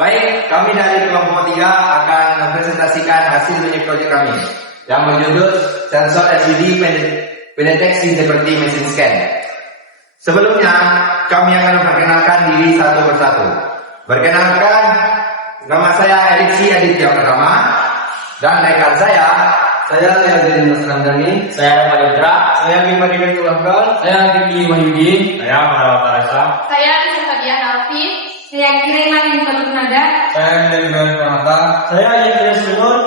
Baik, kami dari kelompok 3 akan mempresentasikan hasil mini project kami yang berjudul sensor LCD pendeteksi seperti mesin scan. Sebelumnya, kami akan memperkenalkan diri satu persatu. Perkenalkan, nama saya Eriksi Aditya pertama, dan rekan saya Yazidin Mas Ramdhani, Saya Malendra, saya Bima Dibin Tulangkal, saya Diki Wahyudi, Saya Marwata. Saya Nisa Alfi, saya Kirina Nada. saya Nilaiman Pramata, saya Yahya Sunur.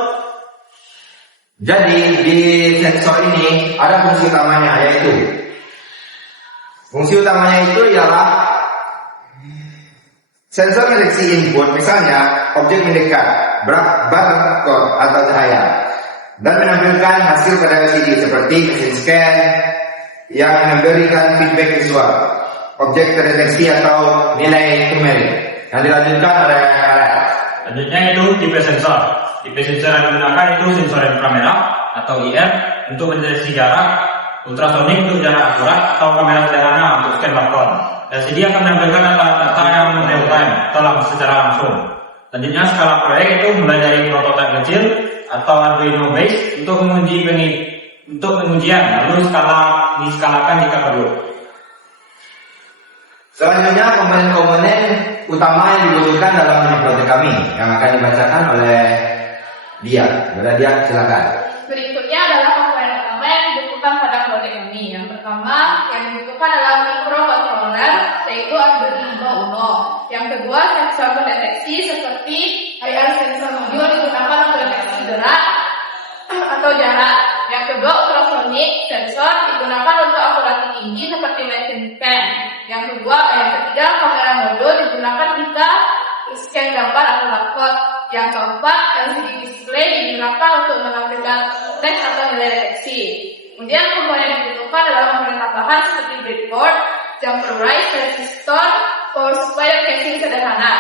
Jadi di sensor ini ada fungsi utamanya, yaitu fungsi utamanya itu ialah sensor deteksi input, misalnya objek mendekat, barcode atau cahaya, dan menampilkan hasil pada LCD seperti mesin scan yang memberikan feedback visual, objek terdeteksi atau nilai numerik yang dilanjutkan oleh RF. Selanjutnya itu tipe sensor. Tipe sensor yang digunakan itu sensor inframerah atau IR untuk mendeteksi jarak, ultrasonik untuk jarak akurat, atau kamera sederhana untuk scan barcode. LCD akan menampilkan data yang real time atau secara langsung. Selanjutnya skala proyek itu mulai dari prototipe kecil atau Arduino base untuk pengujian, lalu diskalakan jika perlu. Selanjutnya komponen-komponen utama yang dibutuhkan dalam mini project kami yang akan dibacakan oleh dia. Silakan. Berikutnya adalah komponen utama yang dibutuhkan pada proyek kami. Yang pertama yang dibutuhkan adalah microcontroller, yaitu Arduino Uno. Yang kedua sensor pendeteksi seperti IR sensor modul digunakan untuk deteksi gerak atau jarak. Yang kedua ultrasonic sensor digunakan untuk akurasi tinggi seperti mesin scan. Yang ketiga kamera modul digunakan jika scan gambar atau barcode. Yang keempat LCD display digunakan untuk menampilkan teks atau nilai deteksi. Kemudian komponen yang dibutuhkan adalah komponen tambahan seperti breadboard, jumper right, resistor, power supply, dan casing sederhana.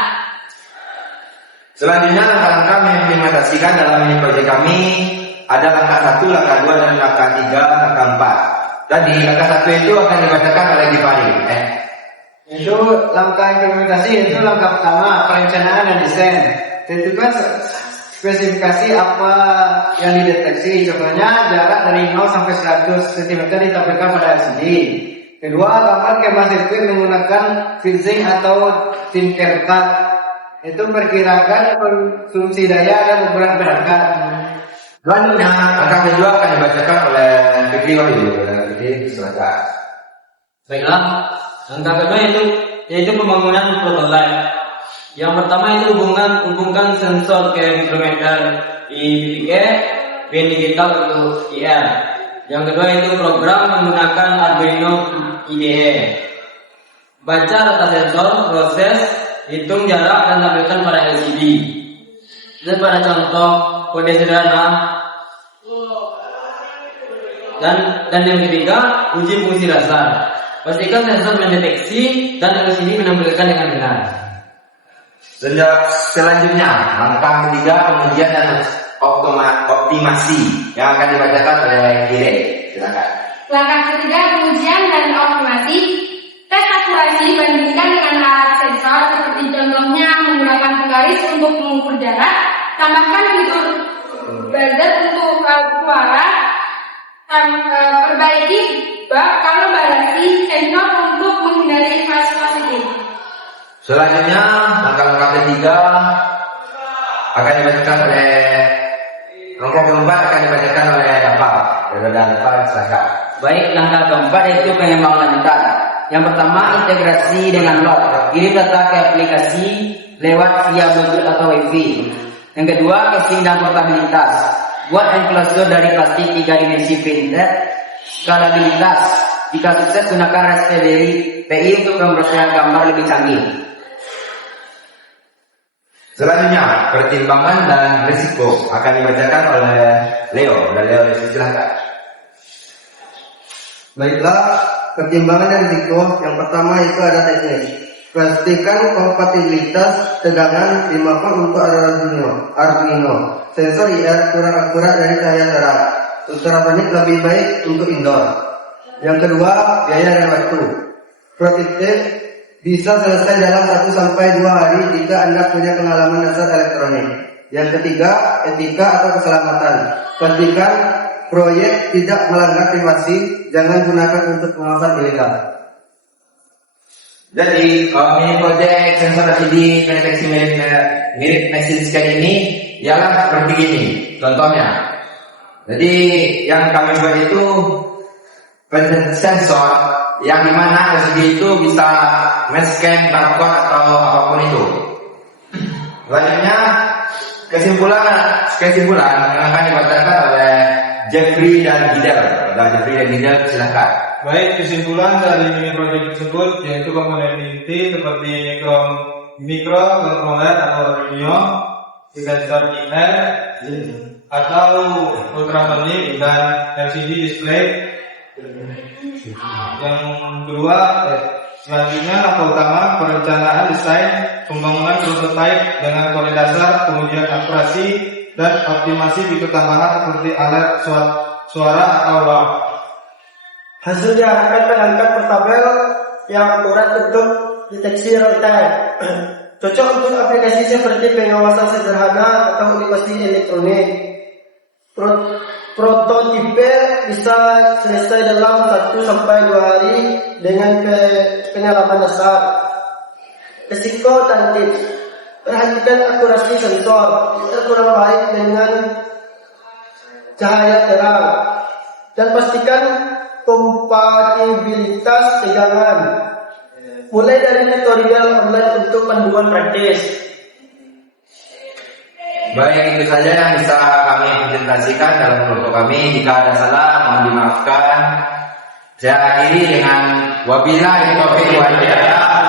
Selanjutnya langkah-langkah mengimplementasikan dalam mini project kami ada langkah 1, langkah 2, dan langkah 3, langkah 4. Jadi langkah 1 itu akan dibacakan oleh Gifari. itu langkah implementasi, itu langkah pertama perencanaan dan desain. Tentukan spesifikasi apa yang dideteksi, contohnya jarak dari 0 sampai 100 cm ditampilkan pada LCD. Kedua, gambar kema sirkuit menggunakan FreeSync atau Tinkercad. Itu perkirakan konsumsi daya dan ukuran perangkat. Selanjutnya langkah kedua akan dibacakan oleh Fikri Wahyu. Fikri, silakan. Baiklah, langkah kedua yaitu pembangunan prototipe. Yang pertama itu hubungkan sensor ke mikrometer di pin digital untuk IR. Yang kedua itu program menggunakan Arduino IDE. Baca data sensor, proses, hitung jarak dan tampilkan pada LCD. Dan pada contoh kode sederhana. Dan yang ketiga, uji fungsi dasar. Pastikan sensor mendeteksi dan LCD menampilkan dengan benar. Selanjutnya langkah ketiga pengujian dan optimasi yang akan dibacakan oleh Gire. Silakan. Langkah ketiga pengujian dan optimasi. Tes akurasi bandingkan dengan alat sensor seperti contohnya menggunakan penggaris untuk mengukur jarak, tambahkan fitur buzzer untuk suara, perbaiki bug kalibrasi sensor untuk menghindari flash positif. Selanjutnya langkah-langkah ketiga akan dibacakan oleh langkah keempat akan dibacakan oleh apa? Dan silakan. Baik, langkah keempat yaitu pengembangan lanjutan. Yang pertama, integrasi dengan log. Kirim data ke aplikasi lewat via Bluetooth atau Wi-Fi. Yang kedua, casing dan portabilitas. Buat enclosure dari plastik 3 dimensi printed. Skalabilitas. Jika sukses, gunakan Raspberry Pi untuk memproses gambar lebih canggih. Selanjutnya pertimbangan dan risiko akan dibacakan oleh Leo. Silakan. Baiklah, pertimbangan dan risiko. Yang pertama itu ada teknis. Pastikan kompatibilitas tegangan 5 volt untuk Arduino. Sensor IR kurang akurat dari cahaya terang. Ultrasonic lebih baik untuk indoor. Yang kedua, biaya dan waktu. Prototipe Bisa selesai dalam 1-2 hari jika Anda punya pengalaman dasar elektronik. Yang ketiga, etika atau keselamatan. Pastikan proyek tidak melanggar privasi, jangan gunakan untuk pengawasan ilegal. Jadi mini project sensor LCD pendeteksi mirip mesin scan ini ialah seperti ini contohnya. Jadi yang kami buat itu sensor yang dimana LCD itu bisa men-scan barcode atau apapun itu. Selanjutnya kesimpulan yang akan dibacakan oleh Jeffrey dan Gidel. Jeffrey dan Gidel, silakan. Baik, kesimpulan dari mini project tersebut yaitu komponen inti seperti mikrokontroller atau Arduino, sensor IR atau ultrasonic dan LCD display. Yang kedua, selanjutnya langkah utama perencanaan desain pembangunan prototipe dengan kode dasar, kemudian akurasi dan optimasi fitur tambahan seperti alat suara atau lock. Hasil diharapkan perangkat portabel yang akurat untuk deteksi real time. Cocok untuk aplikasi seperti pengawasan sederhana atau edukasi elektronik. Prototipe bisa selesai dalam 1-2 hari dengan pengalaman dasar. Risiko dan tips. Perhatikan akurasi sensor, kurang baik dengan cahaya terang, dan pastikan kompatibilitas tegangan. Mulai dari tutorial online untuk panduan praktis. Baik, itu saja yang bisa kami presentasikan dalam kelompok kami. Jika ada salah, mohon dimaafkan. Saya akhiri dengan wabillahi taufiq wal hidayah.